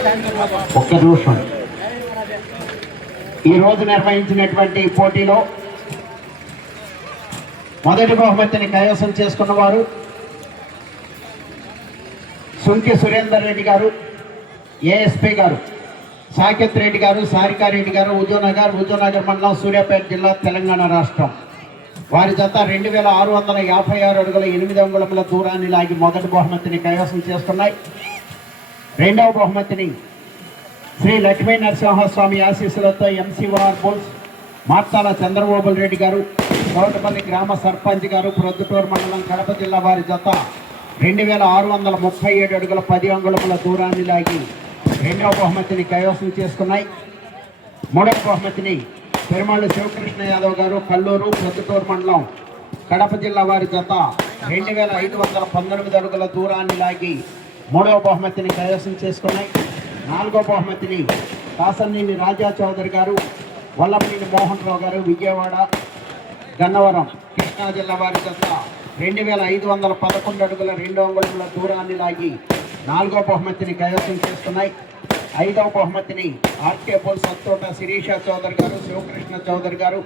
ఒక్క నిమిషం. ఈరోజు నిర్వహించినటువంటి పోటీలో మొదటి బహుమతిని కైవసం చేసుకున్న వారు సుంకి సురేందర్ రెడ్డి గారు, ఏఎస్పీ గారు, సాకేత్ రెడ్డి గారు, సారికారెడ్డి గారు, హుజూర్నగర్ మండలం, సూర్యాపేట జిల్లా, తెలంగాణ రాష్ట్రం. వారి జత 2656 అడుగుల 8 అంగుళముల దూరాన్ని లాగి మొదటి బహుమతిని కైవసం చేసుకున్నాయి. రెండవ బహుమతిని శ్రీ లక్ష్మీ నరసింహస్వామి ఆశీస్సులతో ఎంసీఆర్ బుల్స్ మార్తాల చంద్రబాబు రెడ్డి గారు, తోటపల్లి గ్రామ సర్పంచ్ గారు, ప్రొద్దుటూరు మండలం, కడప జిల్లా వారి జత 2637 అడుగుల 10 అంగుళముల దూరాన్ని లాగి రెండవ బహుమతిని కైవసం చేసుకున్నాయి. మూడవ బహుమతిని పెరుమాళ్ళు శివకృష్ణ యాదవ్ గారు, కల్లూరు, ప్రొద్దుటూరు మండలం, కడప జిల్లా వారి జత 2519 అడుగుల దూరాన్ని లాగి మూడవ బహుమతిని కైవసం చేసుకున్నాయి. నాలుగవ బహుమతిని కాసన్నేని రాజా చౌదరి గారు, వల్లభనేని మోహన్ రావు గారు, విజయవాడ, గన్నవరం, కృష్ణా జిల్లా వారి జత 2511 అడుగుల 2 అంగుళముల దూరాన్ని లాగి నాలుగవ బహుమతిని కైవసం చేసుకున్నాయి. ఐదవ బహుమతిని ఆర్కే పోల్ సత్తోట శిరీష చౌదరి గారు, శివకృష్ణ చౌదరి గారు,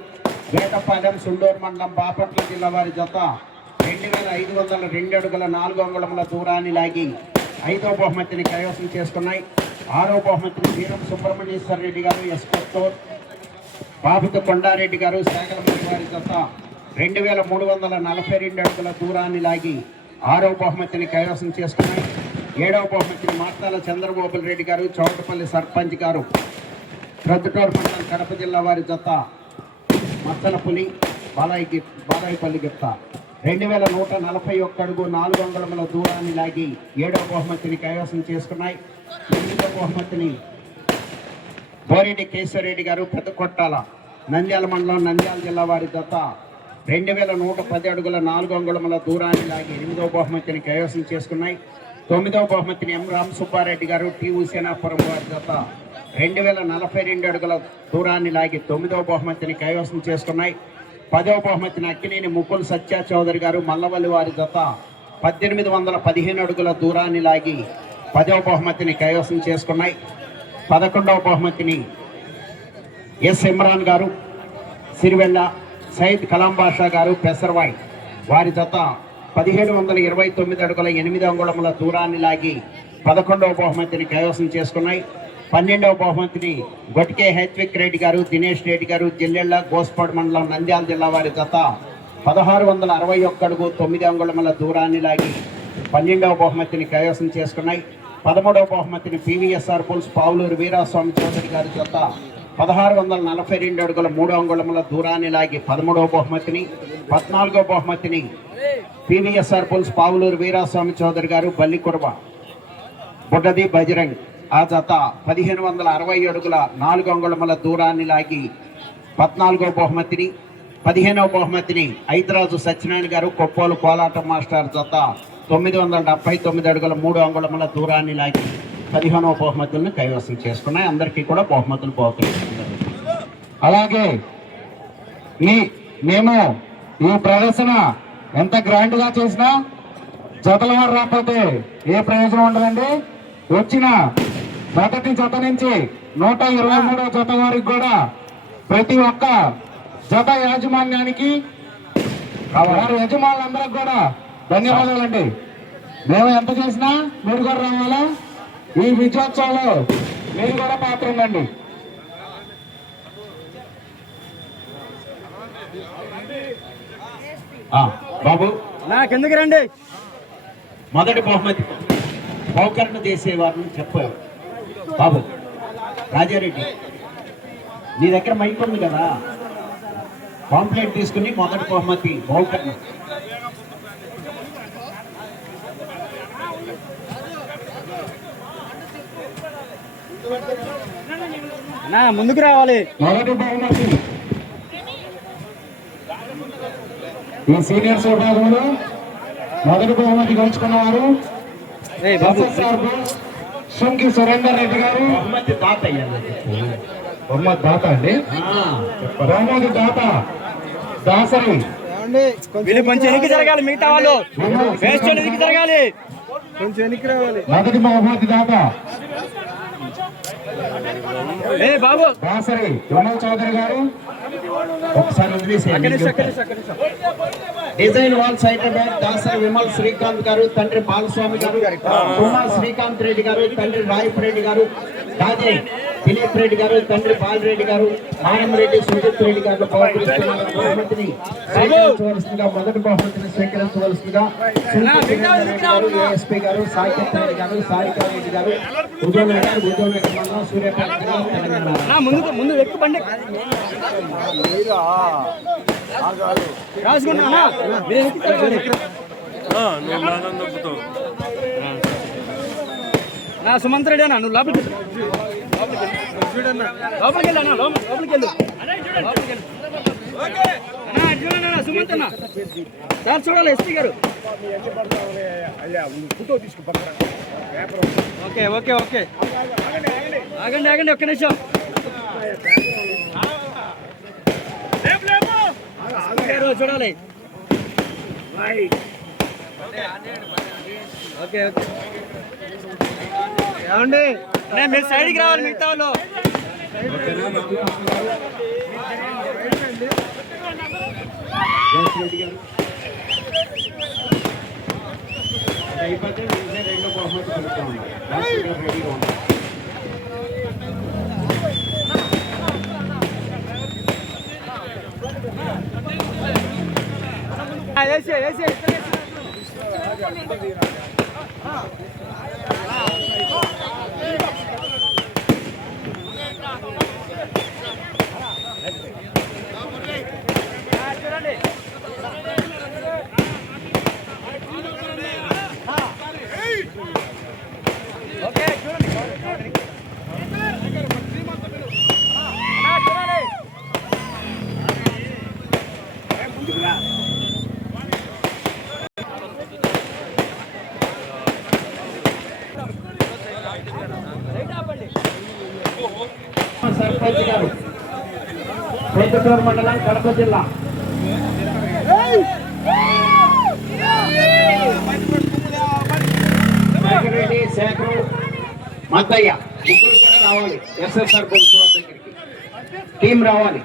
వేటపాలెం, సుండూరు మండలం, బాపట్ల జిల్లా వారి జత 2502 అడుగుల 4 అంగుళముల దూరాన్ని లాగి ఐదవ బహుమతిని కైవసం చేసుకున్నాయి. ఆరవ బహుమతిని వీరం సుబ్రహ్మణ్యేశ్వర రెడ్డి గారు, ఎస్కొత్తూర్, బాబిత కొండారెడ్డి గారు, శాఖలమూరి వారి జత 2342 అడుగుల దూరాన్ని లాగి ఆరవ బహుమతిని కైవసం చేసుకున్నాయి. ఏడవ బహుమతిని మార్తాల చంద్రబాబు రెడ్డి గారు, చౌటపల్లి సర్పంచ్ గారు, ప్రొద్దుటూరు మండలం, కడప జిల్లా వారి జత మత్తలపులి బాలాయిపల్లి గిత్త 2141 అడుగు 4 అంగుళముల దూరాన్ని లాగి ఏడవ బహుమతిని కైవసం చేసుకున్నాయి. ఎనిమిదవ బహుమతిని బోరెడ్డి కేశవరెడ్డి గారు, పెద్దకొట్టాల, నంద్యాల మండలం, నంద్యాల జిల్లా వారి జత 2110 అడుగుల 4 అంగుళముల దూరాన్ని లాగి ఎనిమిదవ బహుమతిని కైవసం చేసుకున్నాయి. తొమ్మిదవ బహుమతిని ఎం రామ్ సుబ్బారెడ్డి గారు, టి హుసేనాపురం వారి జత 2042 అడుగుల దూరాన్ని లాగి తొమ్మిదవ బహుమతిని కైవసం చేసుకున్నాయి. పదవ బహుమతిని అక్కినేని ముకుల్ సత్య చౌదరి గారు, మల్లవల్లి వారి జత 1815 అడుగుల దూరాన్ని లాగి 10వ బహుమతిని కైవసం చేసుకున్నాయి. 11వ బహుమతిని ఎస్ ఇమ్రాన్ గారు, సిరివెల్ల, సయ్యద్ కలాం బాషా గారు, పెసర్వాయ్ వారి జత 1729 అడుగుల 8 అంగుళముల దూరాన్ని లాగి 11వ బహుమతిని కైవసం చేసుకున్నాయి. 12వ బహుమతిని గొటికే హెత్విక్ రెడ్డి గారు, దినేష్ రెడ్డి గారు, జిల్లెళ్ళ, గోస్పాడ్ మండలం, నంద్యాల జిల్లా వారి జత 1661 అడుగు 9 అంగుళముల దూరాన్ని లాగి 12వ బహుమతిని కైవసం చేసుకున్నాయి. 13వ బహుమతిని పివిఎస్ఆర్ బుల్స్ పావులూరు వీరాస్వామి చౌదరి గారి జత 1642 అడుగుల 3 అంగుళముల దూరాన్ని లాగి 13వ బహుమతిని. 14వ బహుమతిని పివిఎస్ఆర్ బుల్స్ పావులూరు వీరాస్వామి చౌదరి గారు, బల్లికుర్బ, బుడ్డది బజరంగ్ ఆ జత 1560 అడుగుల 4 అంగుళముల దూరాన్ని లాగి 14వ బహుమతిని. 15వ బహుమతిని ఐతరాజు సత్యనారాయణ గారు, కొప్పోలు కోలాటం మాస్టర్ జత 979 అడుగుల 3 అంగుళముల దూరాన్ని లాగి 15వ బహుమతులను కైవసం చేసుకున్నాయి. అందరికీ కూడా బహుమతులు పోతున్నాయి. అలాగే మేము ఈ ప్రదర్శన ఎంత గ్రాండ్ గా చేసినా జతల వారు రాకపోతే ఏ ప్రయోజనం ఉండదండి. వచ్చిన మొదటి జత నుంచి 123వ జత వారికి కూడా ప్రతి ఒక్క జత యాజమాన్యానికి, వారి యజమానులందరికి కూడా ధన్యవాదాలండి. మేము ఎంత చేసినా మీరు కూడా రావాలా. ఈ విజయోత్సవంలో మీరు కూడా పాత్ర ఉందండి. బాబు నాకెందుకు రండి. మొదటి బహుమతి బహుకరణ చేసేవారిని చెప్పారు. బాబు రాజారెడ్డి, నీ దగ్గర మైక్ ఉంది కదా, పాంప్లెట్ తీసుకుని మొదటి బహుమతి బహుకరణ. ముందుకు రావాలి. మొదటి బహుమతి ఈ సీనియర్స్ విభాగంలో మొదటి బహుమతి గెలుచుకున్నవారు సుంకి సురేందర్ రెడ్డి గారు. బహుమతి దాత బహుమతి దాత అండి, బహుమతి దాత దాసరి. కొంచెం ఎనికి జరగాలి, మిగతా వాళ్ళు జరగాలి, కొంచెం ఎనికి రావాలి. మొదటి బహుమతి దాత ఏ బాబు దాసరి విమల్ చౌదరి గారు. ఒకసారి వదిలేసేయండి. డిజైన్ వాల్స్ హైదరాబాద్ దాసరి విమల్ శ్రీకాంత్ గారు, తండ్రి బాలస్వామి గారు, కుమార్ శ్రీకాంత్ రెడ్డి గారు, తండ్రి రాయప్ రెడ్డి గారు, రాజే దిలీప్ రెడ్డి గారు, తండ్రి బాలరెడ్డి గారు, మానంరెడ్డి సుజిత్ రెడ్డి గారు బహుమతిని స్వీకరించవలసిందిగా, మొదటి బహుమతిని స్వీకరించవలసిందిగా ఏఎస్పీ గారు, సాకేత్ రెడ్డి గారు, సాయికా రెడ్డి గారు, ఉద్యోగ మండలం సూర్యాపేట తెలంగాణ. ముందు ఎక్కువ బండి రాసుకున్నా సుమంత్ రెడ్డి అన్న నువ్వు లోపలికి వెళ్ళా లోపలికి వెళ్ళు సుమంత్ అన్న సార్ చూడాలి ఎస్పీ గారు. ఓకే ఓకే ఓకే ఆగండి ఆగండి ఒక్క నిమిషం. చూడాలి ఓకే ఓకే ఏమండి మీరు సైడ్కి రావాలి మిగతా వాళ్ళు. రెండో బహుమతి కలుగుతామండి. రెడీగా ఉంటాం. సర్పంచ్ గారు, ప్రొద్దుటూరు మండలం, కడప జిల్లా. రెడ్డి, శేఖరు, మత్తయ్య ముగ్గురు కూడా రావాలి. ఎస్ఎస్ఆర్ బుల్స్ దగ్గరికి టీం రావాలి.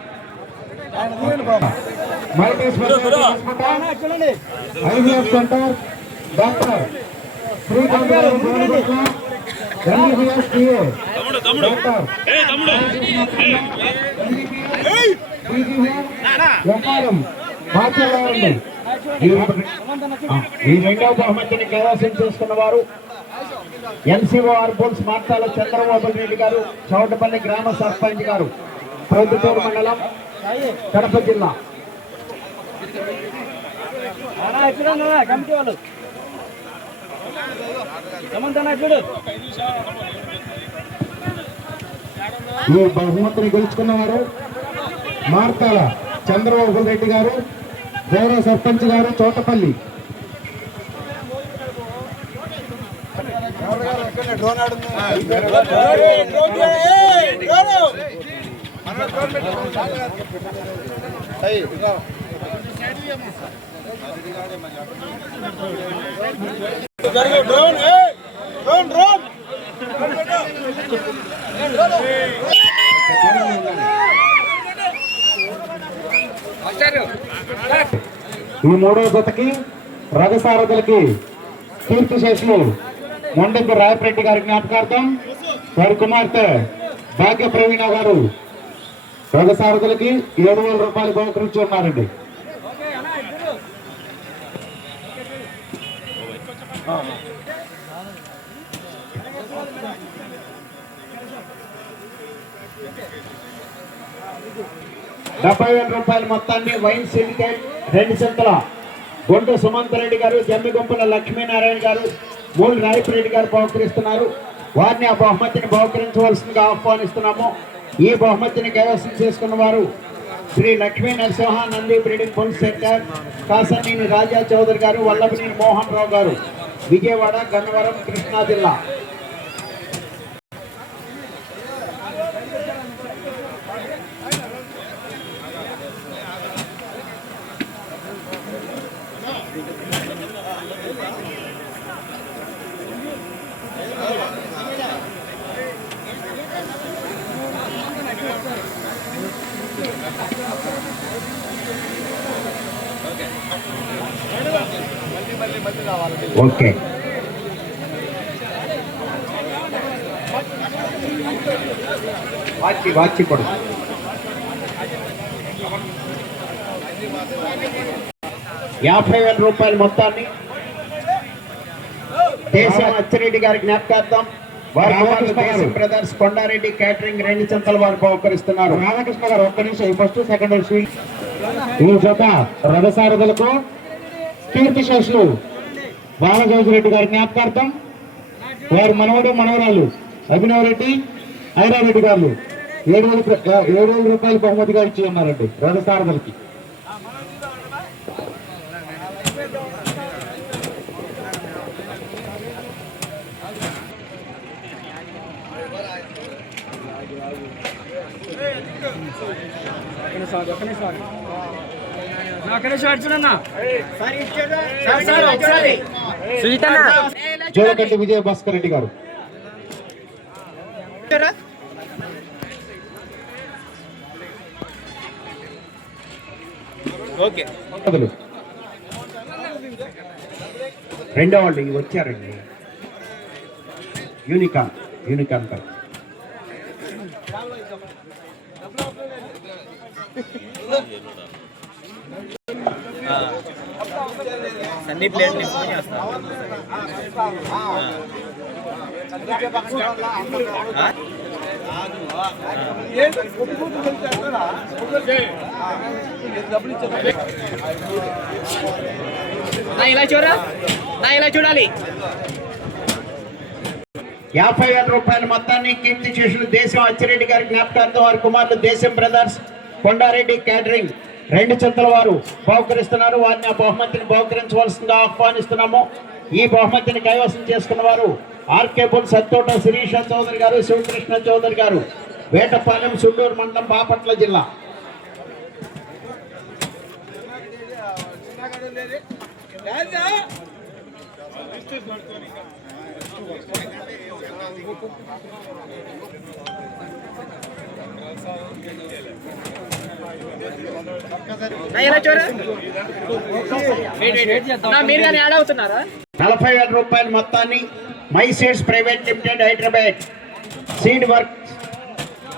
ఐవీఎఫ్ సెంటర్ డాక్టర్ శ్రీకాంత్ గారు, ఈ రెండవ బహుమతిని కైవసం చేసుకున్న వారు ఎన్సీఓ ఆర్బోల్స్ మార్తాల చంద్రబాబు రెడ్డి గారు, చౌటపల్లి గ్రామ సర్పంచ్ గారు, ప్రొద్దుటూరు మండలం, కడప జిల్లా. కమిటీ వాళ్ళు చూడు. ఈ బహుమతిని గెలుచుకున్నవారు మార్తాల చంద్రబాబు రెడ్డి గారు, గౌరవ సర్పంచ్ గారు, చోటపల్లి. ఈ మూడో జతకి రథసారథులకి కీర్తిశేషులు మొండెంపు రాయపరెడ్డి గారి జ్ఞాపకార్థం వారి కుమార్తె భాగ్య ప్రవీణ గారు రథసారథులకి 7,000 రూపాయలు బహుకరించి ఉన్నారండి. రూపాయల మొత్తాన్ని వైన్ సిండికేట్ 2 సంతల గుంట సుమంత్ రెడ్డి గారు, జమ్మిగుంపల లక్ష్మీనారాయణ గారు, మూడు రాయపరెడ్డి గారు బహుకరిస్తున్నారు. వారిని ఆ బహుమతిని బహుకరించవలసిందిగా ఆహ్వానిస్తున్నాము. ఈ బహుమతిని కైవసం చేసుకున్న వారు Sri Lakshmi Narasimha Nandi breeding bull centre, Kasaneni Raja Chowdary గారు, వల్లభనేని మోహన్ రావు గారు, విజయవాడ, గన్నవరం, కృష్ణా జిల్లా. ఓకే. వాచి కొడు. ₹50,000 మొత్తాన్ని దేశం అచ్చిరెడ్డి గారి జ్ఞాపకార్థం వారి కుమారులు దేశం బ్రదర్స్ కొండారెడ్డి క్యాటరింగ్ 2 చెంతల వారు బహుకరిస్తున్నారు. రామకృష్ణ గారు ఒక్క నిమిషం, ఫస్ట్ సెకండ్ ఈ జత రథసారథులకు కీర్తిశేషులు బాలజోజిరెడ్డి గారి జ్ఞాపకార్థం వారి మనవడు మనవరాలు అభినవ్ రెడ్డి ఐరారెడ్డి గారు ₹7,000 బహుమతిగా ఇచ్చి ఉన్నారండి రథసారథులకి. జోగంటి విజయ భాస్కర్ రెడ్డి గారు. రెండో వాళ్ళు ఇవి వచ్చారండి. యూనికాన్ పై అన్ని ప్లేట్లు ఇలా చూడాలి. ₹50,000 మొత్తాన్ని కీర్తి శేషులు దేశం అచ్చిరెడ్డి గారి జ్ఞాపకార్థం వారి కుమారులు దేశం బ్రదర్స్ కొండారెడ్డి క్యాటరింగ్ 2 చెంతల వారు బహుకరిస్తున్నారు. వారిని ఆ బహుమతిని బహుకరించవలసిందిగా ఆహ్వానిస్తున్నాము. ఈ బహుమతిని కైవసం చేసుకున్న వారు ఆర్కే బుల్ సత్తోట శిరీష చౌదరి గారు, శివకృష్ణ చౌదరి గారు, వేటపాలెం, సుండూరు మండలం, బాపట్ల జిల్లా. ₹40,000 మొత్తాన్ని my seeds private limited Hyderabad, seed work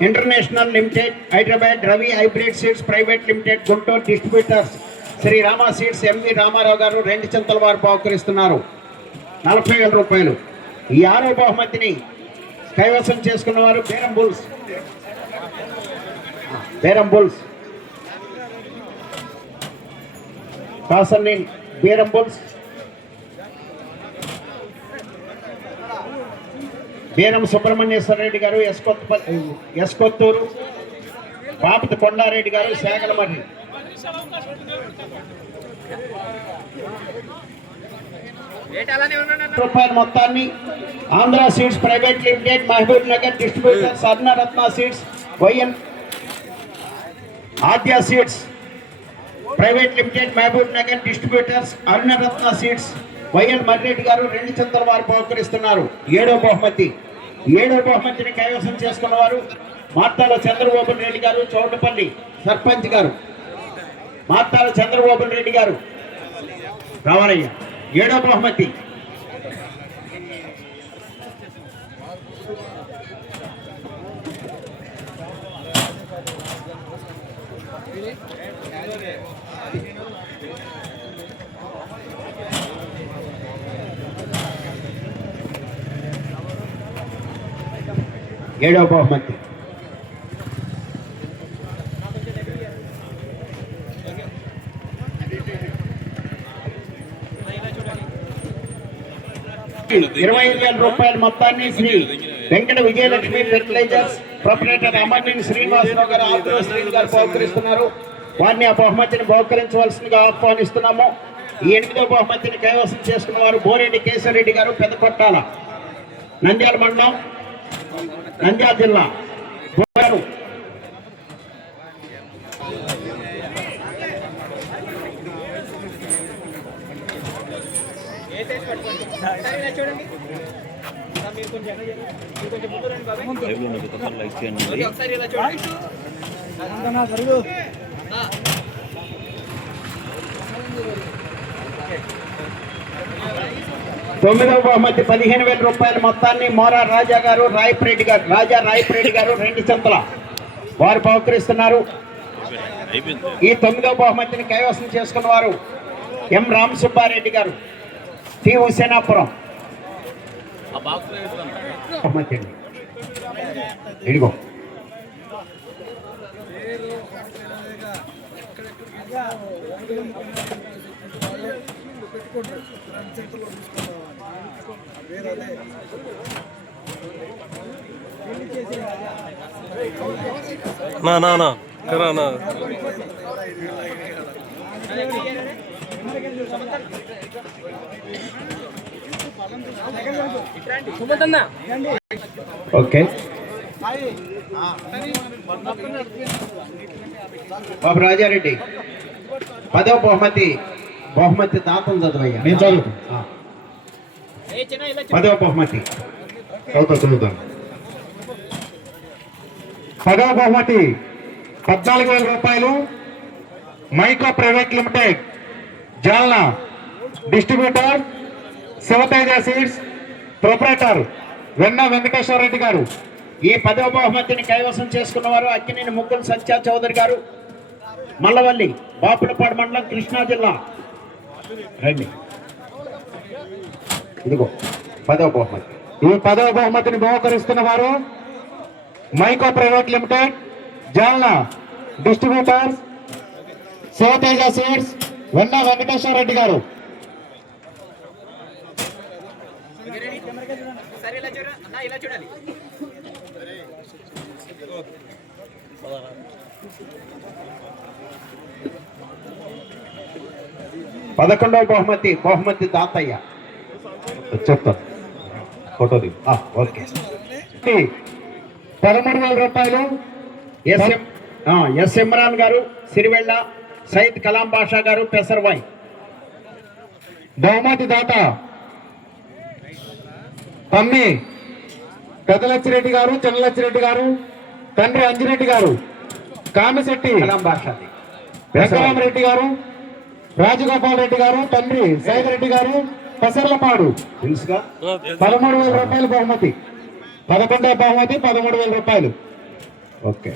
international limited Hyderabad, Ravi hybrid seeds private limited Guntur distributors Shri Rama seeds MV Ramarao గారు 2 చెంతల వారు బహుకరిస్తున్నారు. ₹40,000. ఈ 6వ బహుమతిని కైవసం చేసుకున్న వారు బేరం బుల్స్ కాసన్ని బేరం బుల్స్, బేరం సుబ్రహ్మణ్యేశ్వర రెడ్డి గారు, ఎస్కొత్తూరు, బాపతి కొండారెడ్డి గారు, శాగలమర్రి. ₹50,000 మొత్తాన్ని Andhra seeds private limited Mahabub Nagar distributors Arunaratna seeds Y N, Adya seeds private limited Mahabub Nagar distributors Arunaratna seeds Y N Marreddy గారు 2 చెంతల వారు బహుకరిస్తున్నారు. 7వ బహుమతి. 7వ బహుమతిని కైవసం చేసుకున్న వారు మార్తాల చంద్రబాబు రెడ్డి గారు, చౌటపల్లి సర్పంచ్ గారు, మార్తాల చంద్రబాబు రెడ్డి గారు రావాలయ్య. 7వ బహుమతి. ఏడవ బహుమతి. ₹25,000 మొత్తాన్ని శ్రీ వెంకట విజయలక్ష్మి ఫెర్టిలైజర్స్ ప్రొపరేటర్ అమర్నేని శ్రీనివాసరావు గారు, ఆంధ్ర శ్రీని గారు బహుకరిస్తున్నారు. వారిని ఆ బహుమతిని బహుకరించవలసిందిగా ఆహ్వానిస్తున్నాము. ఈ 8వ బహుమతిని కైవసం చేసుకున్న వారు బోరెడ్డి కేశవరెడ్డి గారు, పెదకొట్టాల, నంద్యాల మండలం, నంద్యాల జిల్లా. తొమ్మిదవ బహుమతి 15,000 రూపాయల మొత్తాన్ని మోరా రాజా గారు రాయపరెడ్డి గారు రాయపరెడ్డి గారు 2 చెంతల వారు బహుకరిస్తున్నారు. ఈ 9వ బహుమతిని కైవసం చేసుకున్న వారు ఎం రామసుబ్బారెడ్డి గారు టి హుసేనాపురం. బహుమతి అండి ఇదిగో. నా కరా నా ఓకే బాబు రాజారెడ్డి 10వ బహుమతి దాతం చదువయ్యా. నేను చదువుతాను. 10వ బహుమతి చదువుతాను. 10వ బహుమతి 14,000 రూపాయలు. Mahyco private limited Jalna distributor Shivateja seeds proprietor Venna Venkateswara Reddy గారు. ఈ 10వ బహుమతిని కైవసం చేసుకున్న వారు అక్కినేని ముగ్గులు సత్య చౌదరి గారు మల్లవల్లి బాపులపాడు మండలం కృష్ణా జిల్లా. రండి ఇదిగో 10వ బహుమతి. ఈ 10వ బహుమతిని బహుకరిస్తున్న వారు Mahyco private limited Jalna distributor Shivateja seeds Venna Venkateswara Reddy గారు. పదకొండవ బహుమతి దాతయ్య చెప్తాను. ఫోటో దిగు. ఓకే. 13,000 రూపాయలు. ఎస్ ఇమ్రాన్ గారు సిరివెళ్ళ, సయ్యద్ కలాం బాషా గారు పెసర్వాయ్. బహుమతి దాత తమ్మి పెద్దలచ్చిరెడ్డి గారు, చిన్నలచ్చిరెడ్డి గారు, తండ్రి అంజిరెడ్డి గారు, కామిశెట్టి కలాం బాషా, వెంకరామరెడ్డి గారు, రాజగోపాల్ రెడ్డి గారు, తండ్రి సైద్ రెడ్డి గారు, పెసర్లపాడు. తెలుసుగా. 13,000 రూపాయలు బహుమతి. 11వ బహుమతి 13,000 రూపాయలు. ఓకే.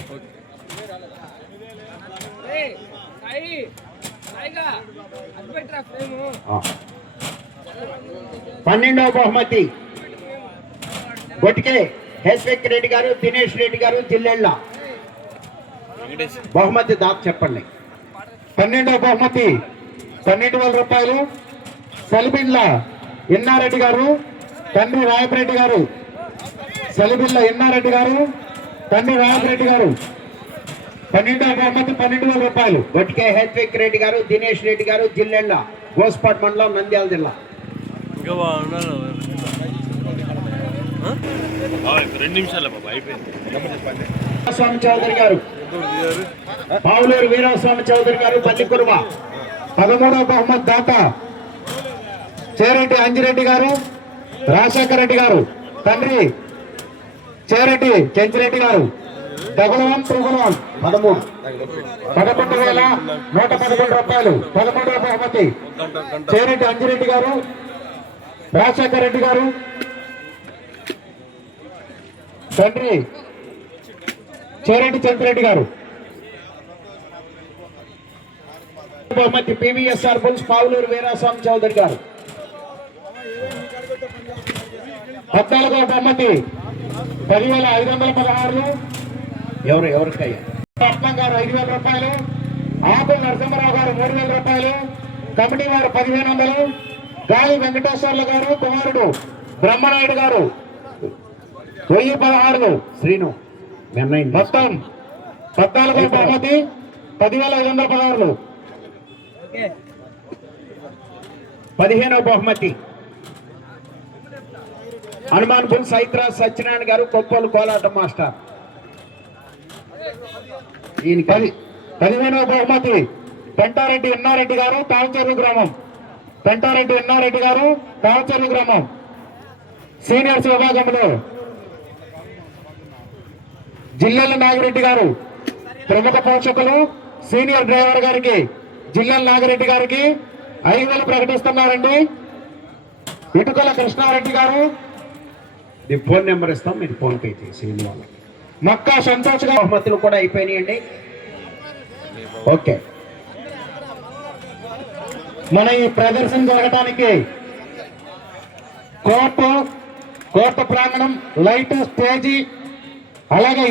12వ బహుమతి గొటికే హెస్విక్ రెడ్డి గారు, దినేష్ రెడ్డి గారు జిల్లెళ్ళ. బహుమతి దాత చెప్పండి. 12వ బహుమతి 12,000 రూపాయలు. సలిబిండ్ల ఎన్నారెడ్డి గారు, తండ్రి రాయపరెడ్డి గారు. సలిబిండ్ల ఎన్నారెడ్డి గారు, తండ్రి రాయపరెడ్డి గారు. 12వ బహుమతి 12,000 రూపాయలు. గొటికే హెస్విక్ రెడ్డి గారు, దినేష్ రెడ్డి గారు జిల్లెళ్ళ, గోస్పాట్ మండలం, నంద్యాల జిల్లా. ఇంకా బాగున్నారు 2 నిమిషాలే బాబా అయిపోయింది. స్వామి చౌదరి గారు, పావులూరు వీరస్వామి చౌదరి గారు పల్లికురువ. 13వ బహుమతి దాత చేరెడ్డి అంజిరెడ్డి గారు, రాజశేఖర రెడ్డి గారు, తండ్రి చేరెడ్డి చెంచిరెడ్డి గారు. డబుల్ 13 11,111 రూపాయలు. 13వ బహుమతి చేరెడ్డి అంజిరెడ్డి గారు, రాజశేఖర రెడ్డి గారు, తండ్రి చేరెడ్డి చెంచిరెడ్డి గారు. బహుమతి పివిఎస్ఆర్ బుల్స్ పావులూరు వీరస్వామి చౌదరి గారు. 14వ బహుమతి 10,516. ఎవరికయ్యా? రత్నం గారు 5,000 రూపాయలు. ఆకుల నరసింహరావు గారు 3,000 రూపాయలు. కమిటీ వారు 1,500. గాలి వెంకటేశ్వర్లు గారు కుమారుడు బ్రహ్మనాయుడు గారు 1,016. శ్రీను మొత్తం 14వ బహుమతి 10,516. 15వ బహుమతి హనుమాన్ బుల్ సైత్రాజ్ సత్యనారాయణ గారు కొప్పలు కోలాట మాస్టర్. ఈయన 15వ బహుమతి పెంటారెడ్డి ఎన్నారెడ్డి గారు తావచెర్రు గ్రామం. పెంటారెడ్డి ఎన్నారెడ్డి గారు తావచెర్రు గ్రామం. సీనియర్స్ విభాగంలో జిల్లెల నాగిరెడ్డి గారు ప్రముఖ పోషకులు సీనియర్ డ్రైవర్ గారికి జిల్లెల నాగిరెడ్డి గారికి 5,000 ప్రకటిస్తున్నారండి. ఇటుకల కృష్ణారెడ్డి గారు. మీ ఫోన్ నెంబర్ ఇస్తాం, మీరు ఫోన్ పే చేసేయండి వాళ్ళకి. మక్కా సంతోష్ గారు. బహుమతులు కూడా అయిపోయినాయండి. ఓకే, మన ఈ ప్రదర్శన జరగడానికి కోర్టు ప్రాంగణం, లైట్, స్టేజీ, అలాగే